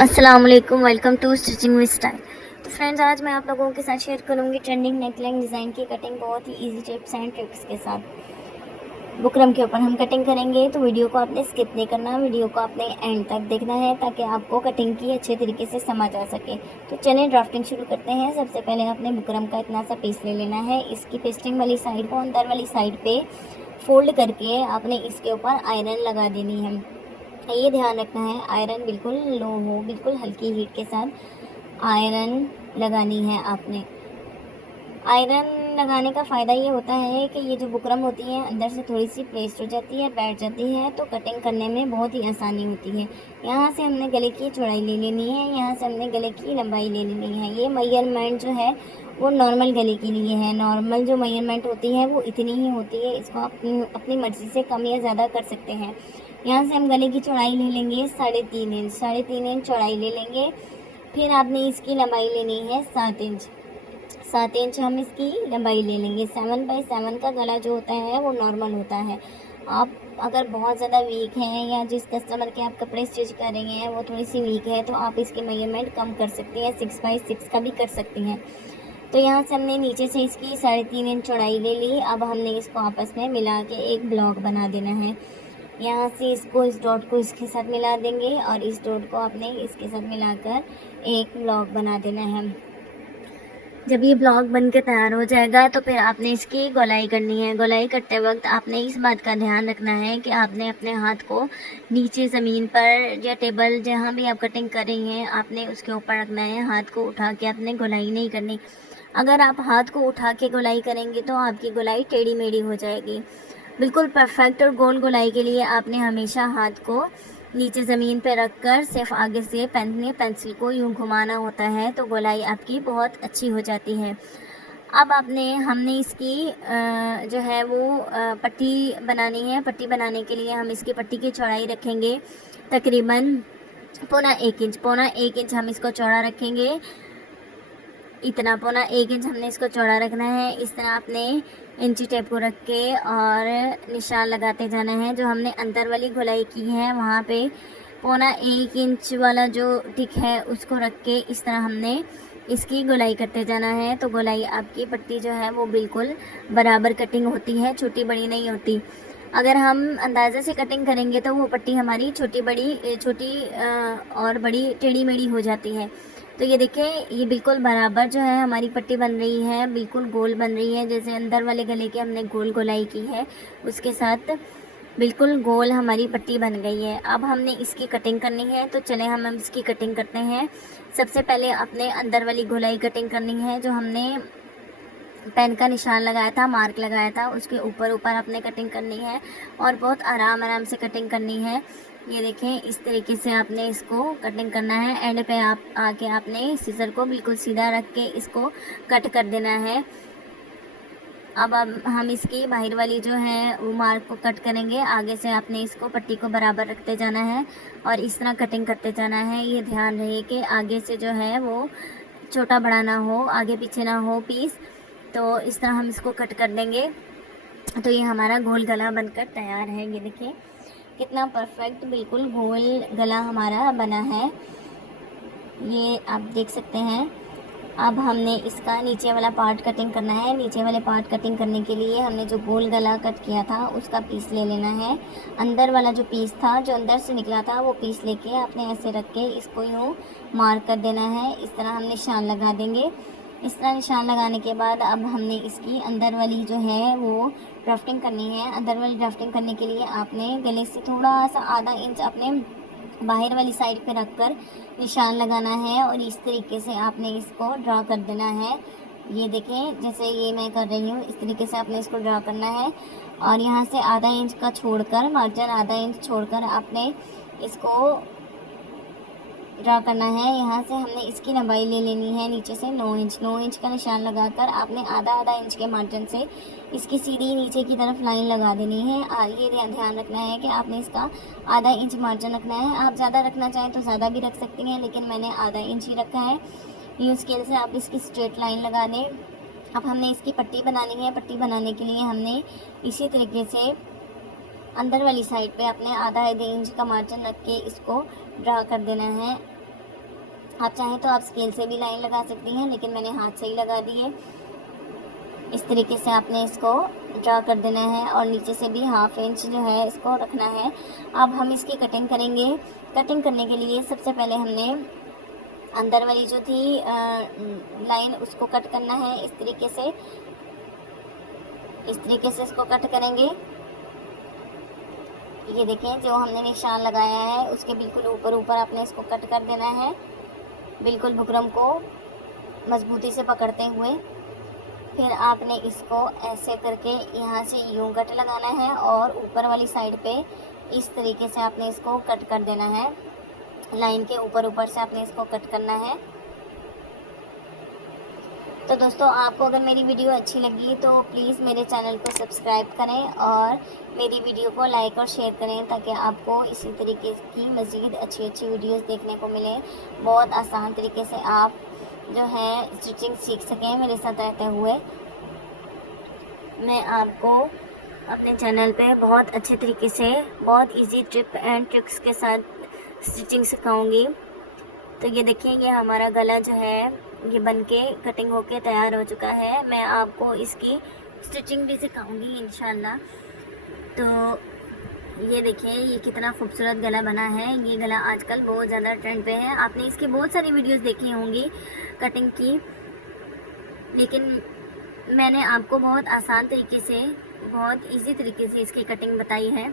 अस्सलाम वालेकुम, welcome to stitching with style. तो फ्रेंड्स, आज मैं आप लोगों के साथ शेयर करूंगी ट्रेंडिंग नेकलाइन डिज़ाइन की कटिंग बहुत ही इजी टिप्स एंड ट्रिक्स के साथ। बुकरम के ऊपर हम कटिंग करेंगे, तो वीडियो को आपने स्किप नहीं करना, वीडियो को आपने एंड तक देखना है ताकि आपको कटिंग की अच्छे तरीके से समझ आ सके। तो चलिए ड्राफ्टिंग शुरू करते हैं। सबसे पहले आपने बुकरम का इतना सा पीस ले लेना है। इसकी पेस्टिंग वाली साइड को अंदर वाली साइड पे फोल्ड करके आपने इसके ऊपर आयरन लगा देनी है। ये ध्यान रखना है आयरन बिल्कुल लो हो, बिल्कुल हल्की हीट के साथ आयरन लगानी है आपने। आयरन लगाने का फ़ायदा ये होता है कि ये जो बुकरम होती है अंदर से थोड़ी सी पेस्ट हो जाती है, बैठ जाती है, तो कटिंग करने में बहुत ही आसानी होती है। यहाँ से हमने गले की चौड़ाई ले लेनी है, यहाँ से हमने गले की लंबाई ले लेनी है। ये मेजरमेंट जो है वो नॉर्मल गले के लिए है। नॉर्मल जो मेजरमेंट होती है वो इतनी ही होती है। इसको आप अपनी मर्ज़ी से कम या ज़्यादा कर सकते हैं। यहाँ से हम गले की चौड़ाई ले लेंगे 3.5 इंच, 3.5 इंच चौड़ाई ले लेंगे। फिर आपने इसकी लंबाई लेनी है 7 इंच, 7 इंच हम इसकी लंबाई ले लेंगे। 7x7 का गला जो होता है वो नॉर्मल होता है। आप अगर बहुत ज़्यादा वीक हैं या जिस कस्टमर के आप कपड़े स्टिच कर रही हैं वो थोड़ी सी वीक है, तो आप इसके मेजरमेंट कम कर सकती हैं, 6x6 का भी कर सकती हैं। तो यहाँ से हमने नीचे से इसकी 3.5 इंच चौड़ाई ले ली। अब हमने इसको आपस में मिला के एक ब्लॉक बना देना है। यहाँ से इसको, इस डॉट को इसके साथ मिला देंगे और इस डॉट को आपने इसके साथ मिलाकर एक ब्लॉक बना देना है। जब ये ब्लॉक बन के तैयार हो जाएगा तो फिर आपने इसकी गोलाई करनी है। गोलाई करते वक्त आपने इस बात का ध्यान रखना है कि आपने अपने हाथ को नीचे ज़मीन पर या टेबल जहाँ भी आप कटिंग कर रही हैं आपने उसके ऊपर रखना है। हाथ को उठा के आपने गोलाई नहीं करनी। अगर आप हाथ को उठा के गोलाई करेंगे तो आपकी गोलाई टेढ़ी मेढ़ी हो जाएगी। बिल्कुल परफेक्ट और गोल गोलाई के लिए आपने हमेशा हाथ को नीचे ज़मीन पर रखकर सिर्फ आगे से पेंसिल को यूं घुमाना होता है, तो गोलाई आपकी बहुत अच्छी हो जाती है। अब हमने इसकी जो है वो पट्टी बनानी है। पट्टी बनाने के लिए हम इसकी पट्टी की चौड़ाई रखेंगे तकरीबन 1.25 इंच। 1.25 इंच हम इसको चौड़ा रखेंगे। इतना 1.25 इंच हमने इसको चौड़ा रखना है। इस तरह आपने इंची टेप को रख के और निशान लगाते जाना है। जो हमने अंदर वाली गोलाई की है वहाँ पे 1.25 इंच वाला जो टिक है उसको रख के इस तरह हमने इसकी गोलाई करते जाना है। तो गोलाई आपकी पट्टी जो है वो बिल्कुल बराबर कटिंग होती है, छोटी बड़ी नहीं होती। अगर हम अंदाज़े से कटिंग करेंगे तो वो पट्टी हमारी छोटी और बड़ी टेढ़ी मेढ़ी हो जाती है। तो ये देखिए, ये बिल्कुल बराबर जो है हमारी पट्टी बन रही है, बिल्कुल गोल बन रही है। जैसे अंदर वाले गले की हमने गोल गोलाई की है उसके साथ बिल्कुल गोल हमारी पट्टी बन गई है। अब हमने इसकी कटिंग करनी है, तो चले हम इसकी कटिंग करते हैं। सबसे पहले अपने अंदर वाली गोलाई कटिंग करनी है। जो हमने पेन का निशान लगाया था, मार्क लगाया था, उसके ऊपर आपने कटिंग करनी है और बहुत आराम से कटिंग करनी है। ये देखें, इस तरीके से आपने इसको कटिंग करना है। एंड पे आप आके आपने सीजर को बिल्कुल सीधा रख के इसको कट कर देना है। अब हम इसकी बाहर वाली जो है वो मार्क को कट करेंगे। आगे से आपने इसको पट्टी को बराबर रखते जाना है और इस तरह कटिंग करते जाना है। ये ध्यान रहे कि आगे से जो है वो छोटा बड़ा ना हो, आगे पीछे ना हो पीस। तो इस तरह हम इसको कट कर देंगे। तो ये हमारा गोल गला बनकर तैयार है। ये देखिए कितना परफेक्ट बिल्कुल गोल गला हमारा बना है, ये आप देख सकते हैं। अब हमने इसका नीचे वाला पार्ट कटिंग करना है। नीचे वाले पार्ट कटिंग करने के लिए हमने जो गोल गला कट किया था उसका पीस ले लेना है। अंदर वाला जो पीस था, जो अंदर से निकला था, वो पीस लेके आपने ऐसे रख के इसको यूँ मार्क कर देना है। इस तरह हम निशान लगा देंगे। इस तरह निशान लगाने के बाद अब हमने इसकी अंदर वाली जो है वो ड्राफ्टिंग करनी है। अंदर वाली ड्राफ्टिंग करने के लिए आपने गले से थोड़ा सा आधा इंच अपने बाहर वाली साइड पे रखकर निशान लगाना है और इस तरीके से आपने इसको ड्रा कर देना है। ये देखें, जैसे ये मैं कर रही हूँ, इस तरीके से आपने इसको ड्रा करना है और यहाँ से आधा इंच का छोड़कर, मार्जिन आधा इंच छोड़कर आपने इसको ड्रा करना है। यहाँ से हमने इसकी लंबाई ले लेनी है नीचे से 9 इंच। 9 इंच का निशान लगाकर आपने आधा इंच के मार्जिन से इसकी सीधी नीचे की तरफ लाइन लगा देनी है। ये ध्यान रखना है कि आपने इसका आधा इंच मार्जिन रखना है। आप ज़्यादा रखना चाहें तो ज़्यादा भी रख सकती हैं, लेकिन मैंने आधा इंच ही रखा है। यूँ स्केल से आप इसकी स्ट्रेट लाइन लगा दें। अब हमने इसकी पट्टी बनानी है। पट्टी बनाने के लिए हमने इसी तरीके से अंदर वाली साइड पे अपने आधा इंच का मार्जिन रख के इसको ड्रा कर देना है। आप चाहें तो आप स्केल से भी लाइन लगा सकती हैं, लेकिन मैंने हाथ से ही लगा दी है। इस तरीके से आपने इसको ड्रा कर देना है और नीचे से भी 1/2 इंच जो है इसको रखना है। अब हम इसकी कटिंग करेंगे। कटिंग करने के लिए सबसे पहले हमने अंदर वाली जो थी लाइन उसको कट करना है। इस तरीके से इसको कट करेंगे। ये देखें, जो हमने निशान लगाया है उसके बिल्कुल ऊपर आपने इसको कट कर देना है, बिल्कुल बुकरम को मजबूती से पकड़ते हुए। फिर आपने इसको ऐसे करके यहाँ से यूं कट लगाना है और ऊपर वाली साइड पे इस तरीके से आपने इसको कट कर देना है। लाइन के ऊपर से आपने इसको कट करना है। तो दोस्तों, आपको अगर मेरी वीडियो अच्छी लगी तो प्लीज़ मेरे चैनल को सब्सक्राइब करें और मेरी वीडियो को लाइक और शेयर करें, ताकि आपको इसी तरीके की मज़ीद अच्छी वीडियोस देखने को मिले। बहुत आसान तरीके से आप जो है स्टिचिंग सीख सकें मेरे साथ रहते हुए। मैं आपको अपने चैनल पे बहुत अच्छे तरीके से बहुत इजी टिप एंड ट्रिक्स के साथ स्टिचिंग सिखाऊंगी। तो ये देखिए, ये हमारा गला जो है ये बनके कटिंग होके तैयार हो चुका है। मैं आपको इसकी स्टिचिंग भी सिखाऊंगी इंशाल्लाह। तो ये देखिए, ये कितना खूबसूरत गला बना है। ये गला आजकल बहुत ज़्यादा ट्रेंड पे है। आपने इसकी बहुत सारी वीडियोस देखी होंगी कटिंग की, लेकिन मैंने आपको बहुत आसान तरीके से, बहुत इजी तरीके से इसकी कटिंग बताई है।